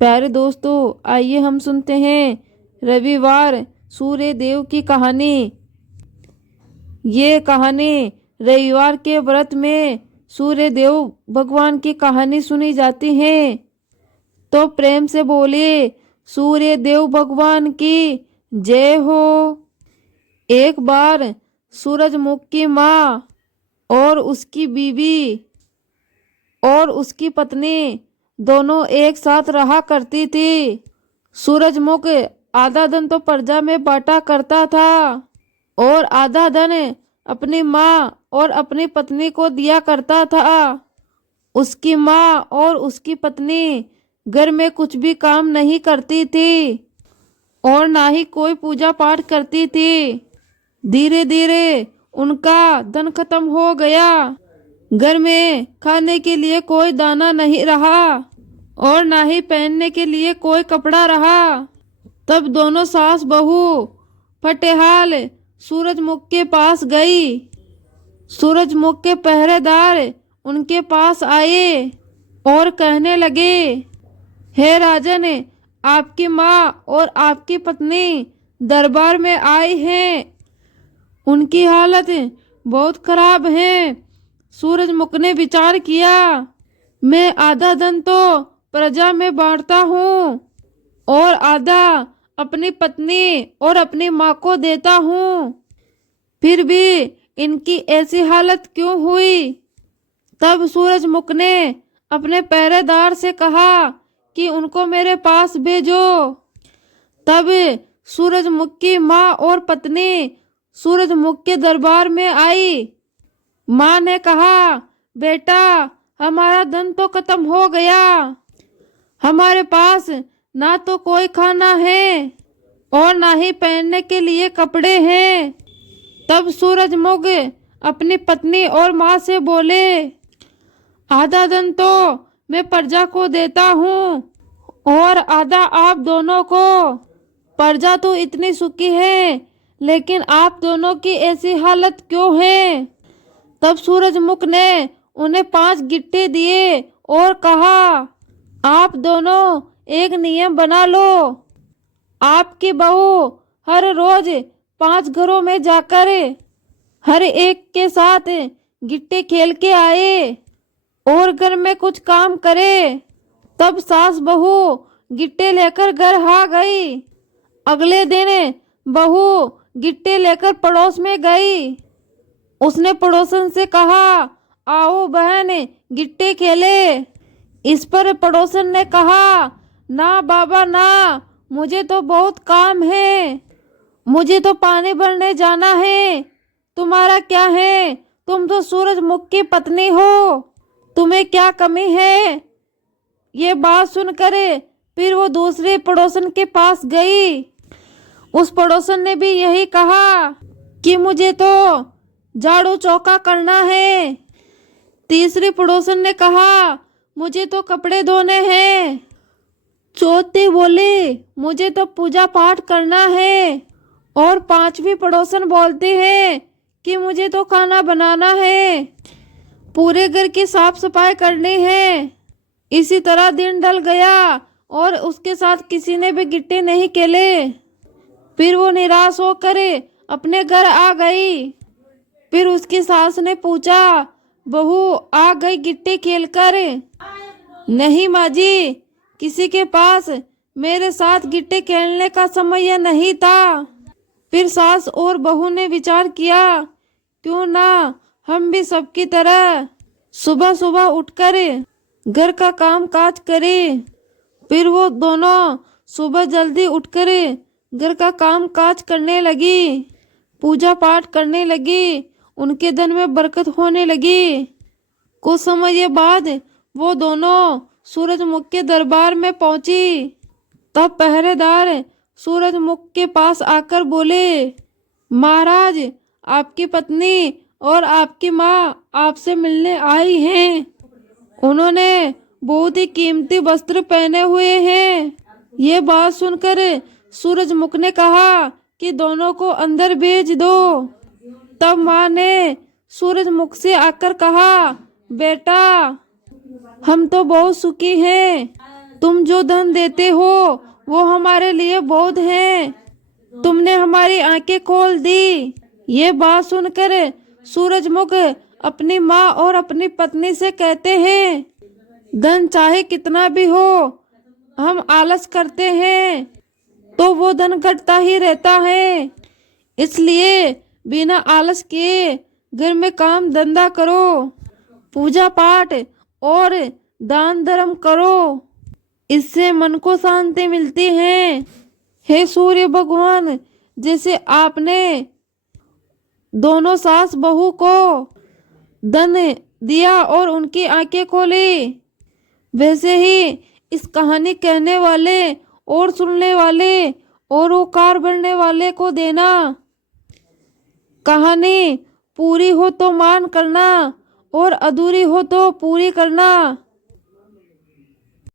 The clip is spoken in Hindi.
प्यारे दोस्तों, आइए हम सुनते हैं रविवार सूर्य देव की कहानी। ये कहानी रविवार के व्रत में सूर्य देव भगवान की कहानी सुनी जाती है। तो प्रेम से बोले सूर्य देव भगवान की जय हो। एक बार सूरजमुख की माँ और उसकी बीवी और उसकी पत्नी दोनों एक साथ रहा करती थी। सूरजमुख आधा धन तो प्रजा में बांटा करता था और आधा धन अपनी माँ और अपनी पत्नी को दिया करता था। उसकी माँ और उसकी पत्नी घर में कुछ भी काम नहीं करती थी और ना ही कोई पूजा पाठ करती थी। धीरे धीरे उनका धन खत्म हो गया। घर में खाने के लिए कोई दाना नहीं रहा और ना ही पहनने के लिए कोई कपड़ा रहा। तब दोनों सास बहू फटेहाल सूरजमुख के पास गई। सूरजमुख के पहरेदार उनके पास आए और कहने लगे, हे राजन, आपकी माँ और आपकी पत्नी दरबार में आई हैं। उनकी हालत बहुत खराब है। सूरजमुख ने विचार किया, मैं आधा धन तो प्रजा में बांटता हूँ और आधा अपनी पत्नी और अपनी माँ को देता हूँ, फिर भी इनकी ऐसी हालत क्यों हुई। तब सूरजमुख ने अपने पहरेदार से कहा कि उनको मेरे पास भेजो। तब सूरजमुख की माँ और पत्नी सूरजमुख के दरबार में आई। माँ ने कहा, बेटा, हमारा धन तो खत्म हो गया। हमारे पास ना तो कोई खाना है और ना ही पहनने के लिए कपड़े हैं। तब सूरजमुख अपनी पत्नी और माँ से बोले, आधा धन तो मैं प्रजा को देता हूँ और आधा आप दोनों को। प्रजा तो इतनी सुखी है, लेकिन आप दोनों की ऐसी हालत क्यों है। तब सूरजमुख ने उन्हें 5 गिट्टे दिए और कहा, आप दोनों एक नियम बना लो। आपकी बहू हर रोज 5 घरों में जाकर हर एक के साथ गिट्टे खेल के आए और घर में कुछ काम करे। तब सास बहू गिट्टे लेकर घर आ गई। अगले दिन बहू गिट्टे लेकर पड़ोस में गई। उसने पड़ोसन से कहा, आओ बहन गिट्टे खेले। इस पर पड़ोसन ने कहा, ना बाबा ना, मुझे तो बहुत काम है। मुझे तो पानी भरने जाना है। तुम्हारा क्या है, तुम तो सूरजमुख की पत्नी हो, तुम्हें क्या कमी है। ये बात सुनकर फिर वो दूसरे पड़ोसन के पास गई। उस पड़ोसन ने भी यही कहा कि मुझे तो झाड़ू चौका करना है। तीसरी पड़ोसन ने कहा, मुझे तो कपड़े धोने हैं। चौथी बोली, मुझे तो पूजा पाठ करना है। और 5वीं पड़ोसन बोलती है कि मुझे तो खाना बनाना है, पूरे घर की साफ सफाई करनी है। इसी तरह दिन ढल गया और उसके साथ किसी ने भी गिट्टे नहीं खेले। फिर वो निराश होकर अपने घर आ गई। फिर उसकी सास ने पूछा, बहू आ गई गिट्टे खेलकर। नहीं माँ जी, किसी के पास मेरे साथ गिट्टे खेलने का समय नहीं था। फिर सास और बहू ने विचार किया, क्यों ना हम भी सबकी तरह सुबह सुबह उठकर घर का काम काज करें। फिर वो दोनों सुबह जल्दी उठकर घर का काम काज करने लगी, पूजा पाठ करने लगी। उनके धन में बरकत होने लगी। कुछ समय बाद वो दोनों सूरजमुख के दरबार में पहुंची। तब पहरेदार सूरजमुख के पास आकर बोले, महाराज, आपकी पत्नी और आपकी माँ आपसे मिलने आई हैं। उन्होंने बहुत ही कीमती वस्त्र पहने हुए हैं। ये बात सुनकर सूरजमुख ने कहा कि दोनों को अंदर भेज दो। तब माँ ने सूरजमुख से आकर कहा, बेटा, हम तो बहुत सुखी हैं। तुम जो धन देते हो वो हमारे लिए बहुत है। तुमने हमारी आंखें खोल दी। ये बात सुनकर सूरजमुख अपनी माँ और अपनी पत्नी से कहते हैं, धन चाहे कितना भी हो, हम आलस करते हैं तो वो धन घटता ही रहता है। इसलिए बिना आलस किए घर में काम धंधा करो, पूजा पाठ और दान धर्म करो, इससे मन को शांति मिलती है। हे सूर्य भगवान, जैसे आपने दोनों सास बहू को धन दिया और उनकी आंखें खोली, वैसे ही इस कहानी कहने वाले और सुनने वाले और वो कार बनने वाले को देना। कहानी पूरी हो तो मान करना और अधूरी हो तो पूरी करना।